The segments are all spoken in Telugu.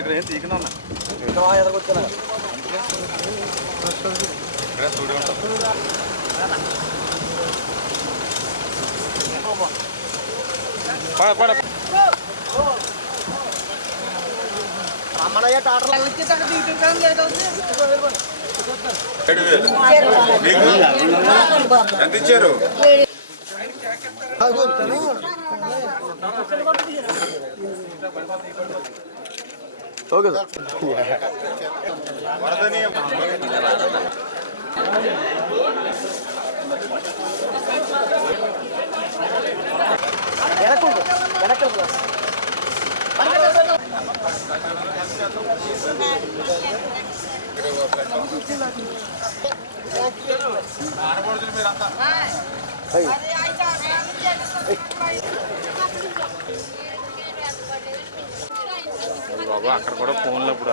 ఇక్కడ ఏం తీకనా పడ పడ ఏడు వేలు మీకు ఎంత ఇచ్చారు ఓకే సార్ వరదని బాబు అక్కడ కూడా ఫోన్లో ఇప్పుడు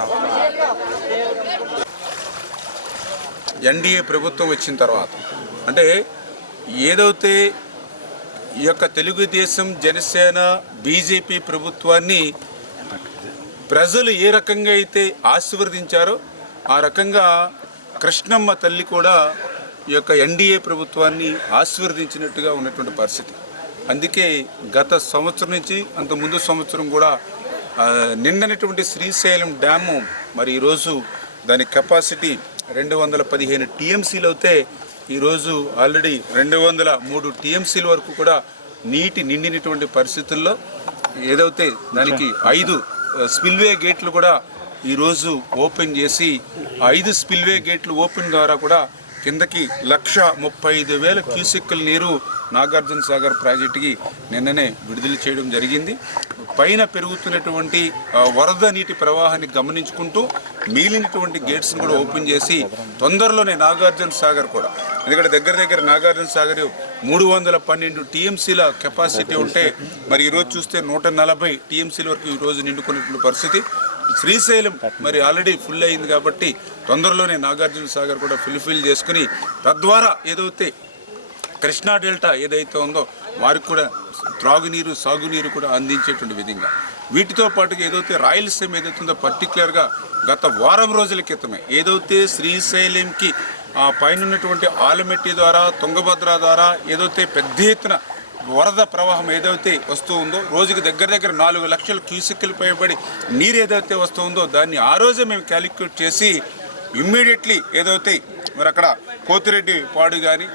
ఎన్డీఏ ప్రభుత్వం వచ్చిన తర్వాత అంటే ఏదైతే ఈ యొక్క తెలుగుదేశం జనసేన బీజేపీ ప్రభుత్వాన్ని ప్రజలు ఏ రకంగా అయితే ఆశీర్వదించారో ఆ రకంగా కృష్ణమ్మ తల్లి కూడా ఈ యొక్క ఎన్డీఏ ప్రభుత్వాన్ని ఆశీర్వదించినట్టుగా ఉన్నటువంటి పరిస్థితి. అందుకే గత సంవత్సరం నుంచి అంత ముందు సంవత్సరం కూడా ఆ, నిండనటువంటి శ్రీశైలం డ్యాము మరి ఈరోజు దాని కెపాసిటీ రెండు వందల పదిహేను టీఎంసీలు అయితే ఈరోజు ఆల్రెడీ రెండు వందల మూడు టీఎంసీల వరకు కూడా నీటి నిండినటువంటి పరిస్థితుల్లో ఏదైతే దానికి ఐదు స్పిల్వే గేట్లు కూడా ఈరోజు ఓపెన్ చేసి ఐదు స్పిల్వే గేట్లు ఓపెన్ ద్వారా కూడా కిందకి లక్ష ముప్పై ఐదు వేల క్యూసెక్కుల నీరు నాగార్జున సాగర్ ప్రాజెక్టుకి నిన్ననే విడుదల చేయడం జరిగింది. పైన పెరుగుతున్నటువంటి వరద నీటి ప్రవాహాన్ని గమనించుకుంటూ మిగిలినటువంటి గేట్స్ని కూడా ఓపెన్ చేసి తొందరలోనే నాగార్జున సాగర్ కూడా. ఎందుకంటే దగ్గర దగ్గర నాగార్జున సాగర్ మూడు వందల పన్నెండు టీఎంసీల కెపాసిటీ ఉంటే మరి ఈరోజు చూస్తే నూట నలభై టీఎంసీల వరకు ఈరోజు నిండుకున్నటువంటి పరిస్థితి. శ్రీశైలం మరి ఆల్రెడీ ఫుల్ అయింది కాబట్టి తొందరలోనే నాగార్జున సాగర్ కూడా ఫుల్ఫిల్ చేసుకుని తద్వారా ఏదైతే కృష్ణా డెల్టా ఏదైతే ఉందో వారికి కూడా త్రాగునీరు సాగునీరు కూడా అందించేటువంటి విధంగా. వీటితో పాటుగా ఏదైతే రాయలసీమ ఏదైతే ఉందో పర్టికులర్గా గత వారం రోజుల క్రితమే ఏదైతే శ్రీశైలంకి ఆ పైన ఉన్నటువంటి ఆలమెట్టి ద్వారా తుంగభద్ర ద్వారా ఏదైతే పెద్ద ఎత్తున వరద ప్రవాహం ఏదైతే వస్తూ ఉందో రోజుకి దగ్గర దగ్గర నాలుగు లక్షల క్యూసిక్లు పైబడి నీరు ఏదైతే వస్తూ ఉందో దాన్ని ఆ రోజే మేము క్యాలిక్యులేట్ చేసి ఇమ్మీడియట్లీ ఏదైతే మరి అక్కడ కోతిరెడ్డి పాడు కానీ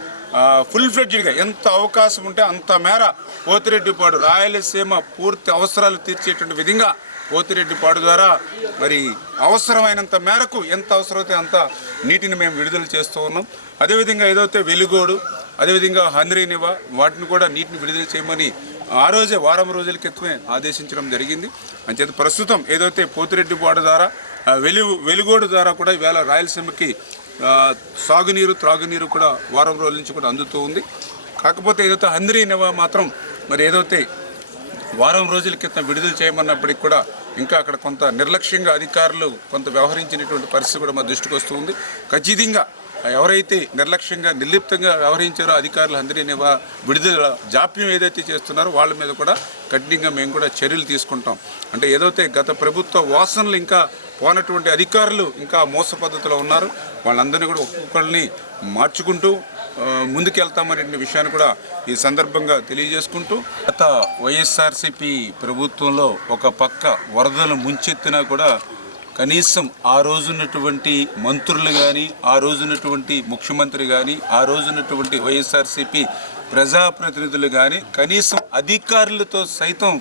ఫుల్ ఫ్లెడ్జ్డ్గా ఎంత అవకాశం ఉంటే అంత మేర పోతిరెడ్డిపాడు రాయలసీమ పూర్తి అవసరాలు తీర్చేటువంటి విధంగా పోతిరెడ్డిపాడు ద్వారా మరి అవసరమైనంత మేరకు ఎంత అవసరమైతే అంత నీటిని మేము విడుదల చేస్తూ ఉన్నాం. అదేవిధంగా ఏదైతే వెలుగోడు అదేవిధంగా హంద్రీనివ వాటిని కూడా నీటిని విడుదల చేయమని ఆ రోజే వారం రోజుల క్రితమే ఆదేశించడం జరిగింది. అంచేత ప్రస్తుతం ఏదైతే పోతిరెడ్డిపాడు ద్వారా వెలుగు వెలుగోడు ద్వారా కూడా ఇవాళ రాయలసీమకి సాగునీరు త్రాగునీరు కూడా వారం రోజుల నుంచి కూడా అందుతూ ఉంది. కాకపోతే ఏదైతే హంద్రీ నివా మాత్రం మరి ఏదైతే వారం రోజుల క్రితం విడుదల చేయమన్నప్పటికి కూడా ఇంకా అక్కడ కొంత నిర్లక్ష్యంగా అధికారులు కొంత వ్యవహరించినటువంటి పరిస్థితి కూడా మా దృష్టికి వస్తుంది ఖచ్చితంగా ఎవరైతే నిర్లక్ష్యంగా నిర్లిప్తంగా వ్యవహరించారో అధికారులు అందరినీ నివా- విడుదల జాప్యం ఏదైతే చేస్తున్నారో వాళ్ళ మీద కూడా కఠినంగా మేము కూడా చర్యలు తీసుకుంటాం. అంటే ఏదైతే గత ప్రభుత్వ వాసనలు ఇంకా పోనటువంటి అధికారులు ఇంకా మోస పద్ధతిలో ఉన్నారు. వాళ్ళందరినీ కూడా ఒక్కొక్కరిని మార్చుకుంటూ ముందుకెళ్తామనే విషయాన్ని కూడా ఈ సందర్భంగా తెలియజేసుకుంటూ గత వైఎస్ఆర్సీపీ ప్రభుత్వంలో ఒక పక్క వరదలు ముంచెత్తినా కూడా కనీసం ఆ రోజున్నటువంటి మంత్రులు కానీ ఆ రోజున్నటువంటి ముఖ్యమంత్రి కానీ ఆ రోజున్నటువంటి వైఎస్ఆర్సీపీ ప్రజాప్రతినిధులు కానీ కనీసం అధికారులతో సైతం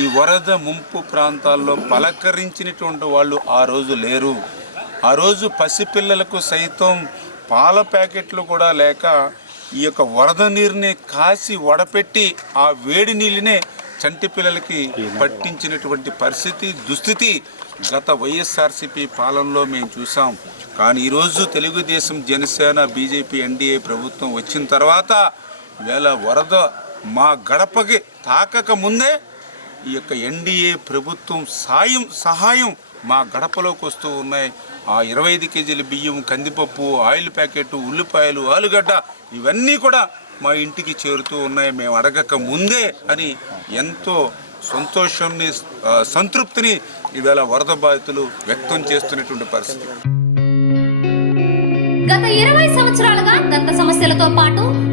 ఈ వరద ముంపు ప్రాంతాల్లో పలకరించినటువంటి వాళ్ళు ఆ రోజు లేరు. ఆ రోజు పసిపిల్లలకు సైతం పాల ప్యాకెట్లు కూడా లేక ఈ యొక్క వరద నీరుని కాసి వడపెట్టి ఆ వేడి నీళ్ళనే చంటి పిల్లలకి పట్టించినటువంటి పరిస్థితి దుస్థితి గత వైఎస్ఆర్సీపీ పాలనలో మేము చూసాం. కానీ ఈరోజు తెలుగుదేశం జనసేన బీజేపీ ఎన్డీఏ ప్రభుత్వం వచ్చిన తర్వాత వేళ వరద మా గడపకి తాకక ముందే ఈ యొక్క ఎన్డీఏ ప్రభుత్వం సాయం సహాయం మా గడపలోకి వస్తూ ఉన్నాయి. ఆ ఇరవై ఐదు కేజీల బియ్యం కందిపప్పు ఆయిల్ ప్యాకెట్ ఉల్లిపాయలు ఆలుగడ్డ ఇవన్నీ కూడా మా ఇంటికి చేరుతూ ఉన్నాయి. మేము అడగక ముందే అని ఎంతో సంతోషాన్ని సంతృప్తిని ఈవేళ వరద బాధితులు వ్యక్తం చేస్తున్నటువంటి పరిస్థితి. గత ఇరవై సంవత్సరాలుగా దంత సమస్యలతో పాటు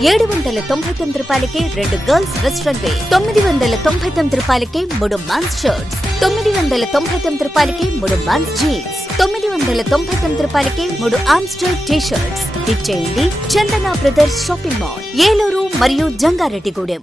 ఏడు వందల తొంభై తొమ్మిది రూపాయలకే రెండు గర్ల్స్ వెస్ట్రన్ వే. తొమ్మిది వందల తొంభై తొమ్మిది రూపాయలకే మూడు మన్స్ షర్ట్స్. తొమ్మిది వందల తొంభై తొమ్మిది రూపాయలకే మూడు మన్స్ జీన్స్. తొమ్మిది వందల తొంభై తొమ్మిది రూపాయలకే మూడు ఆమ్స్టర్ టీ షర్ట్స్ ఇచ్చేయండి Chandana Brothers Shopping Mall Eluru మరియు జంగారెడ్డిగూడెం.